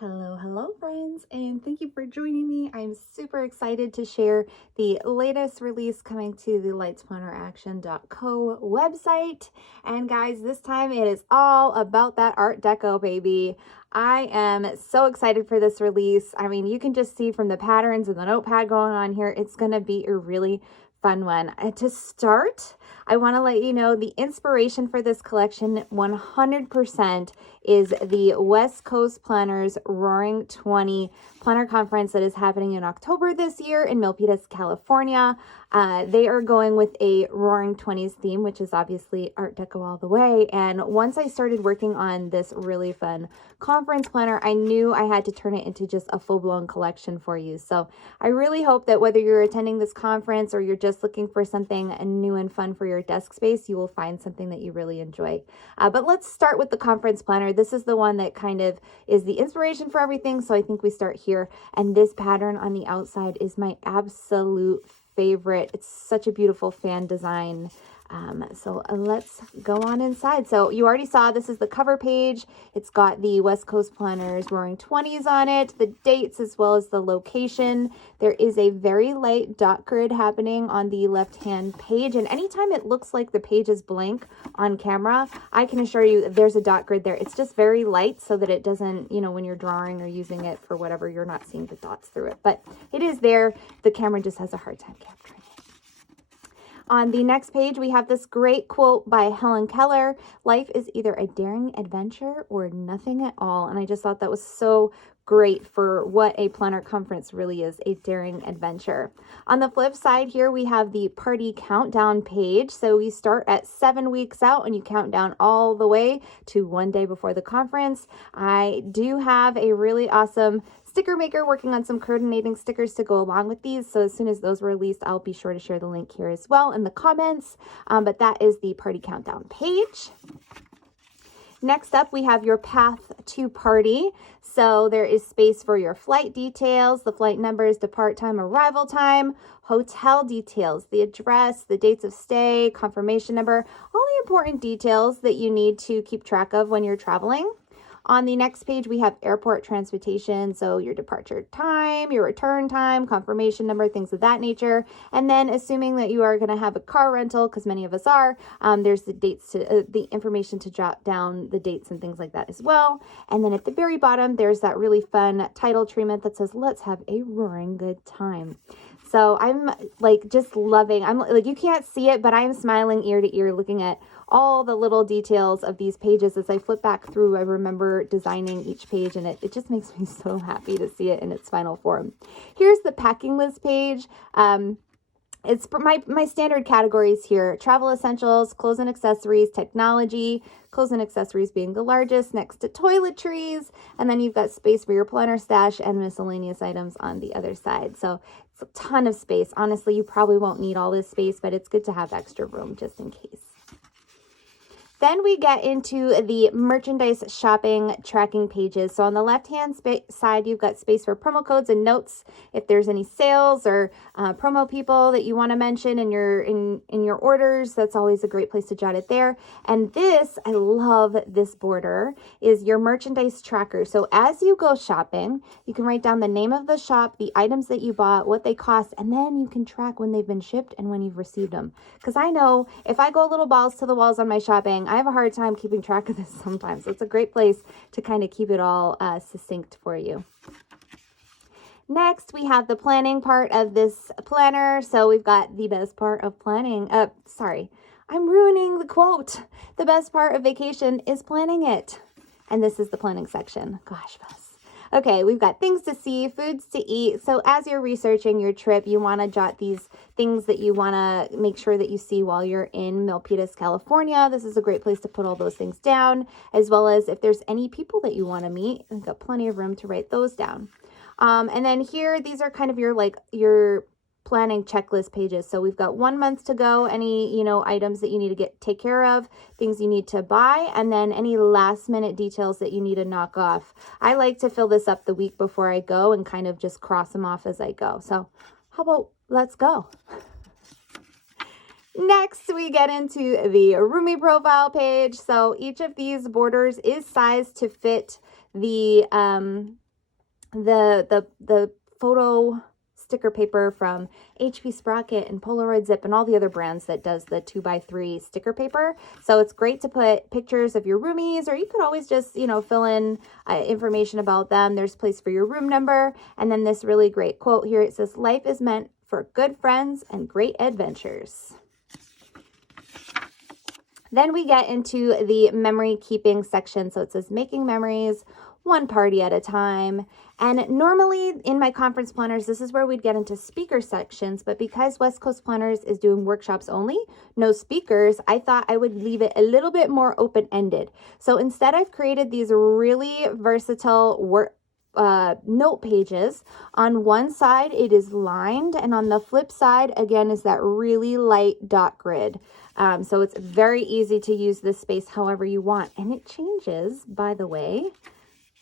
Hello friends, and thank you for joining me. I'm super excited to share the latest release coming to the lightsplaneraction.co website. And guys, this time it is all about that Art Deco, baby. I am so excited for this release. I mean, you can just see from the patterns and the notepad going on here, it's going to be a really fun one. To start, I want to let you know the inspiration for this collection 100% is the West Coast Planners Roaring 20 Planner Conference that is happening in October this year in Milpitas, California. They are going with a Roaring 20s theme, which is obviously Art Deco all the way. And once I started working on this really fun conference planner, I knew I had to turn it into just a full-blown collection for you. So I really hope that whether you're attending this conference or you're just looking for something new and fun for your desk space, you will find something that you really enjoy. But let's start with the conference planner. This is the one that kind of is the inspiration for everything. So I think we start here. And this pattern on the outside is my absolute favorite. It's such a beautiful fan design. So let's go on inside. So you already saw this is the cover page. It's got the West Coast Planners Roaring 20s on it, the dates as well as the location. There is a very light dot grid happening on the left-hand page. And anytime it looks like the page is blank on camera, I can assure you there's a dot grid there. It's just very light so that it doesn't, when you're drawing or using it for whatever, you're not seeing the dots through it. But it is there. The camera just has a hard time capturing it. On the next page, we have this great quote by Helen Keller. Life is either a daring adventure or nothing at all. And I just thought that was so great for what a planner conference really is, a daring adventure. On the flip side here, we have the party countdown page. So we start at 7 weeks out and you count down all the way to one day before the conference. I do have a really awesome sticker maker working on some coordinating stickers to go along with these. So as soon as those are released, I'll be sure to share the link here as well in the comments. But that is the party countdown page. Next up, we have your path to party. So there is space for your flight details, the flight numbers, depart time, arrival time, hotel details, the address, the dates of stay, confirmation number, all the important details that you need to keep track of when you're traveling. On the next page, we have airport transportation, so your departure time, your return time, confirmation number, things of that nature. And then assuming that you are going to have a car rental, because many of us are, there's the dates to the information to jot down the dates and things like that as well. And then at the very bottom, there's that really fun title treatment that says, "Let's have a roaring good time." So I'm like just loving, I'm like, you can't see it, but I'm smiling ear to ear looking at all the little details of these pages. As I flip back through, I remember designing each page and it just makes me so happy to see it in its final form. Here's the packing list page. It's my standard categories here: travel essentials, clothes and accessories, technology, clothes and accessories being the largest, next to toiletries, and then you've got space for your planner stash and miscellaneous items on the other side. So it's a ton of space. Honestly, you probably won't need all this space, but it's good to have extra room just in case. Then we get into the merchandise shopping tracking pages. So on the left-hand side, you've got space for promo codes and notes. If there's any sales or promo people that you want to mention in your orders, that's always a great place to jot it there. And this, I love this border, is your merchandise tracker. So as you go shopping, you can write down the name of the shop, the items that you bought, what they cost, and then you can track when they've been shipped and when you've received them. Because I know if I go little balls to the walls on my shopping, I have a hard time keeping track of this sometimes. So it's a great place to kind of keep it all succinct for you. Next, we have the planning part of this planner. So we've got the best part of planning. Sorry, I'm ruining the quote. The best part of vacation is planning it. And this is the planning section. Gosh, Bess. Okay, we've got things to see, foods to eat. So as you're researching your trip, you want to jot these things that you want to make sure that you see while you're in Milpitas, California. This is a great place to put all those things down, as well as if there's any people that you want to meet, you've got plenty of room to write those down. And then here, these are kind of your planning checklist pages. So we've got 1 month to go, any, items that you need to take care of, things you need to buy, and then any last minute details that you need to knock off. I like to fill this up the week before I go and kind of just cross them off as I go. So how about let's go? Next, we get into the roomie profile page. So each of these borders is sized to fit the the photo sticker paper from HP Sprocket and Polaroid Zip and all the other brands that does the 2x3 sticker paper. So it's great to put pictures of your roomies, or you could always just, you know, fill in information about them. There's a place for your room number. And then this really great quote here. It says, "Life is meant for good friends and great adventures." Then we get into the memory keeping section. So it says, "Making memories one party at a time." And normally in my conference planners, this is where we'd get into speaker sections, but because West Coast Planners is doing workshops only, no speakers, I thought I would leave it a little bit more open-ended. So instead, I've created these really versatile note pages. On one side, it is lined, and on the flip side, again, is that really light dot grid. So it's very easy to use this space however you want. And it changes, by the way,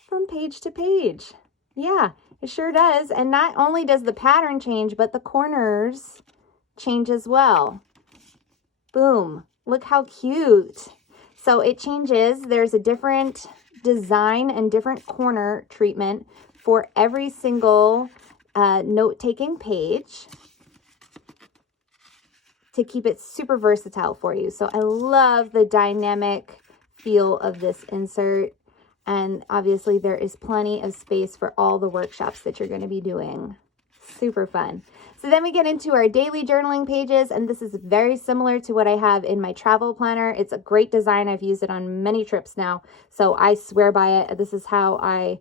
from page to page. Yeah, it sure does. And not only does the pattern change, but the corners change as well. Boom. Look how cute. So it changes. There's a different design and different corner treatment for every single note-taking page to keep it super versatile for you. So I love the dynamic feel of this insert. And obviously there is plenty of space for all the workshops that you're going to be doing. Super fun. So then we get into our daily journaling pages, and this is very similar to what I have in my travel planner. It's a great design. I've used it on many trips now, so I swear by it. This is how I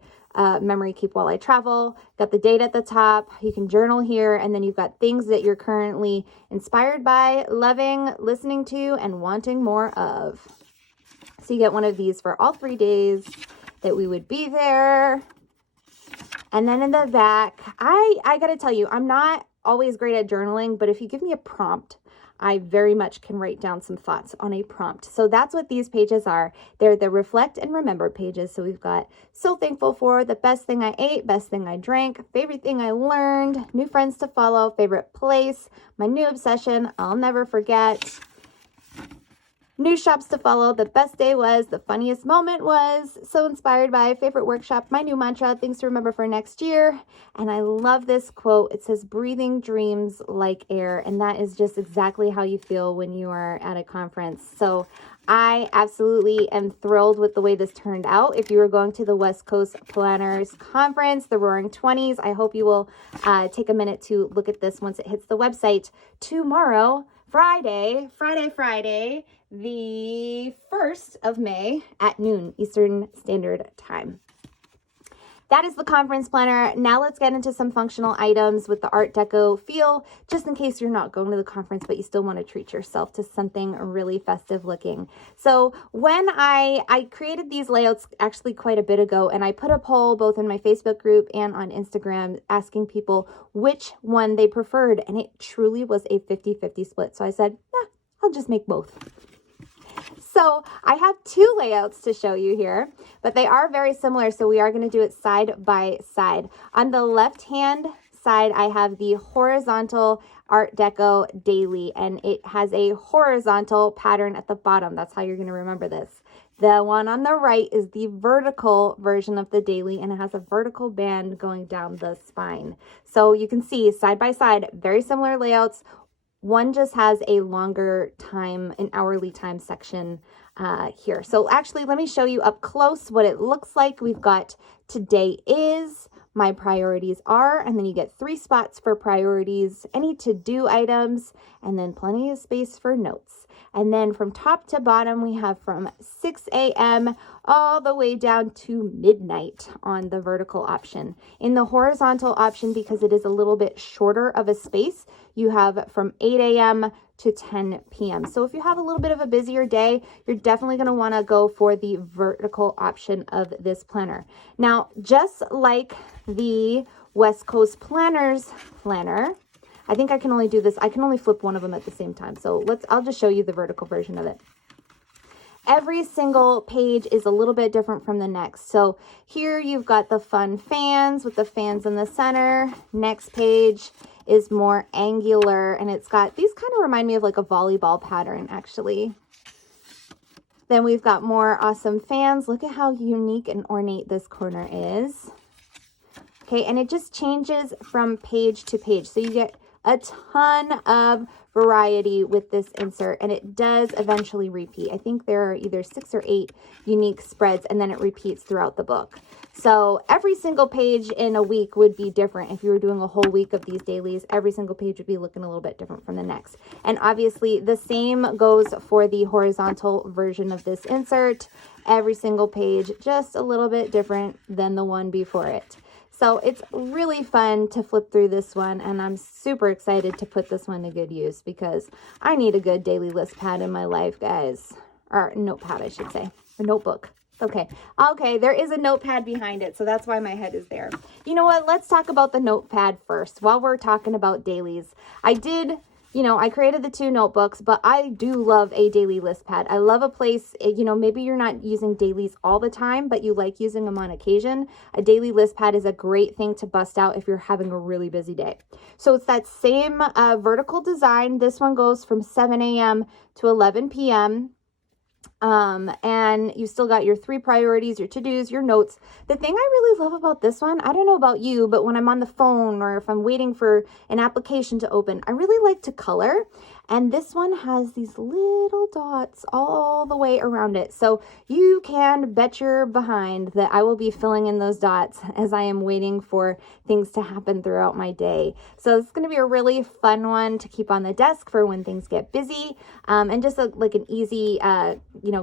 memory keep while I travel. Got the date at the top. You can journal here, and then you've got things that you're currently inspired by, loving, listening to, and wanting more of. So you get one of these for all 3 days that we would be there. And then in the back, I got to tell you, I'm not always great at journaling, but if you give me a prompt, I very much can write down some thoughts on a prompt. So that's what these pages are. They're the reflect and remember pages. So we've got so thankful for, the best thing I ate, best thing I drank, favorite thing I learned, new friends to follow, favorite place, my new obsession, I'll never forget. New shops to follow, the best day was, the funniest moment was, so inspired by, favorite workshop, my new mantra, things to remember for next year. And I love this quote. It says, "Breathing dreams like air." And that is just exactly how you feel when you are at a conference. So I absolutely am thrilled with the way this turned out. If you are going to the West Coast Planners Conference, the Roaring 20s, I hope you will take a minute to look at this once it hits the website tomorrow, Friday, the 1st of May at noon Eastern Standard Time. That is the conference planner. Now let's get into some functional items with the Art Deco feel, just in case you're not going to the conference, but you still want to treat yourself to something really festive looking. So when I created these layouts actually quite a bit ago, and I put a poll both in my Facebook group and on Instagram asking people which one they preferred, and it truly was a 50-50 split. So I said, I'll just make both. So I have 2 layouts to show you here, but they are very similar. So we are going to do it side by side. On the left-hand side, I have the horizontal Art Deco daily, and it has a horizontal pattern at the bottom. That's how you're going to remember this. The one on the right is the vertical version of the daily, and it has a vertical band going down the spine. So you can see side by side, very similar layouts. One just has a longer time, an hourly time section here. So actually, let me show you up close what it looks like. We've got today is, my priorities are, and then you get 3 spots for priorities, any to-do items, and then plenty of space for notes. And then from top to bottom, we have from 6 a.m. all the way down to midnight on the vertical option. In the horizontal option, because it is a little bit shorter of a space, you have from 8 a.m. to 10 p.m. So if you have a little bit of a busier day, you're definitely going to want to go for the vertical option of this planner. Now, just like the West Coast Planners planner, I think I can only do this. I can only flip one of them at the same time. So I'll just show you the vertical version of it. Every single page is a little bit different from the next. So here you've got the fun fans with the fans in the center. Next page is more angular, and it's got, these kind of remind me of like a volleyball pattern actually. Then we've got more awesome fans. Look at how unique and ornate this corner is. Okay, and it just changes from page to page. So you get a ton of variety with this insert, and it does eventually repeat. I think there are either 6 or 8 unique spreads, and then it repeats throughout the book. So every single page in a week would be different. If you were doing a whole week of these dailies, every single page would be looking a little bit different from the next. And obviously the same goes for the horizontal version of this insert. Every single page just a little bit different than the one before it. So it's really fun to flip through this one, and I'm super excited to put this one to good use because I need a good daily list pad in my life, guys. Or notepad, I should say. A notebook. Okay, there is a notepad behind it, so that's why my head is there. You know what? Let's talk about the notepad first while we're talking about dailies. I created the 2 notebooks, but I do love a daily list pad. I love a place, maybe you're not using dailies all the time, but you like using them on occasion. A daily list pad is a great thing to bust out if you're having a really busy day. So it's that same vertical design. This one goes from 7 a.m. to 11 p.m. And you still got your 3 priorities, your to-dos, your notes. The thing I really love about this one, I don't know about you, but when I'm on the phone or if I'm waiting for an application to open, I really like to color. And this one has these little dots all the way around it. So you can bet your behind that I will be filling in those dots as I am waiting for things to happen throughout my day. So it's going to be a really fun one to keep on the desk for when things get busy, and just like an easy,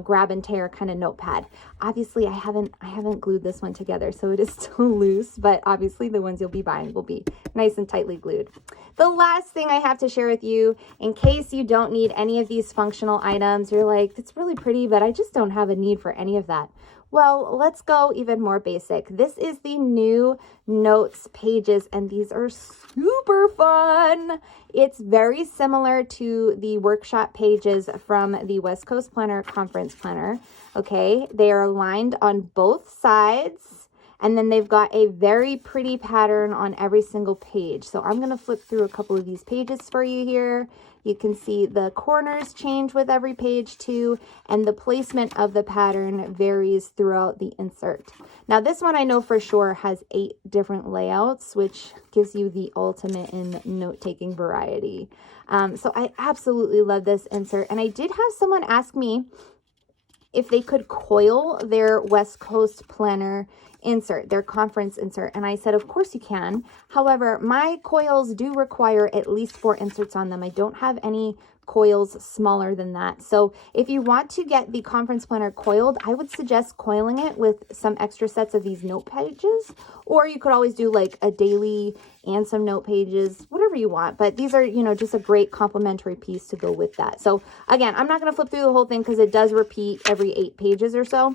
grab and tear kind of notepad. Obviously, I haven't glued this one together, so it is still loose, but obviously the ones you'll be buying will be nice and tightly glued. The last thing I have to share with you, in case you don't need any of these functional items, you're like, it's really pretty, but I just don't have a need for any of that. Well, let's go even more basic. This is the new notes pages, and these are super fun. It's very similar to the workshop pages from the West Coast Planner Conference Planner. Okay, they are lined on both sides, and then they've got a very pretty pattern on every single page. So I'm going to flip through a couple of these pages for you here. You can see the corners change with every page too, and the placement of the pattern varies throughout the insert. Now this one I know for sure has 8 different layouts, which gives you the ultimate in note-taking variety. So I absolutely love this insert, and I did have someone ask me if they could coil their West Coast Planner insert, their conference insert. And I said, of course you can. However, my coils do require at least 4 inserts on them. I don't have any coils smaller than that. So if you want to get the conference planner coiled, I would suggest coiling it with some extra sets of these note pages, or you could always do like a daily and some note pages, whatever you want. But these are, just a great complementary piece to go with that. So again, I'm not going to flip through the whole thing because it does repeat every 8 pages or so.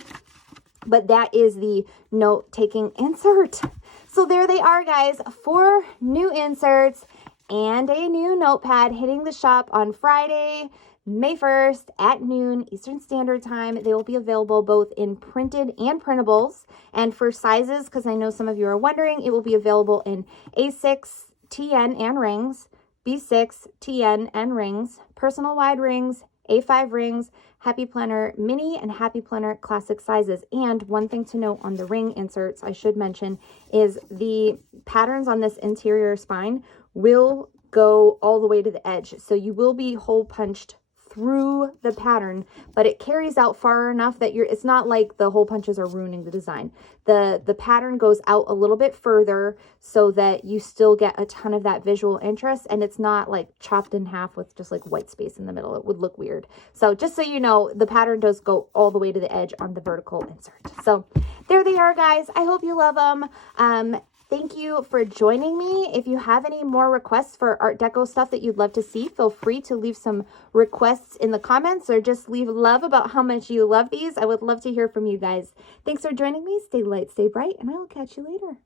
But that is the note-taking insert. So there they are, guys. 4 new inserts and a new notepad hitting the shop on Friday, May 1st at noon Eastern Standard Time. They will be available both in printed and printables. And for sizes, because I know some of you are wondering, it will be available in A6, TN, and rings, B6, TN, and rings, personal wide rings, A5 rings, Happy Planner Mini, and Happy Planner Classic sizes. And one thing to note on the ring inserts, I should mention, is the patterns on this interior spine will go all the way to the edge. So you will be hole punched through the pattern, but it carries out far enough that it's not like the hole punches are ruining the design. The pattern goes out a little bit further so that you still get a ton of that visual interest, and it's not like chopped in half with just like white space in the middle. It would look weird. So just so you know, the pattern does go all the way to the edge on the vertical insert. So there they are, guys. I hope you love them. Thank you for joining me. If you have any more requests for Art Deco stuff that you'd love to see, feel free to leave some requests in the comments or just leave love about how much you love these. I would love to hear from you guys. Thanks for joining me. Stay light, stay bright, and I will catch you later.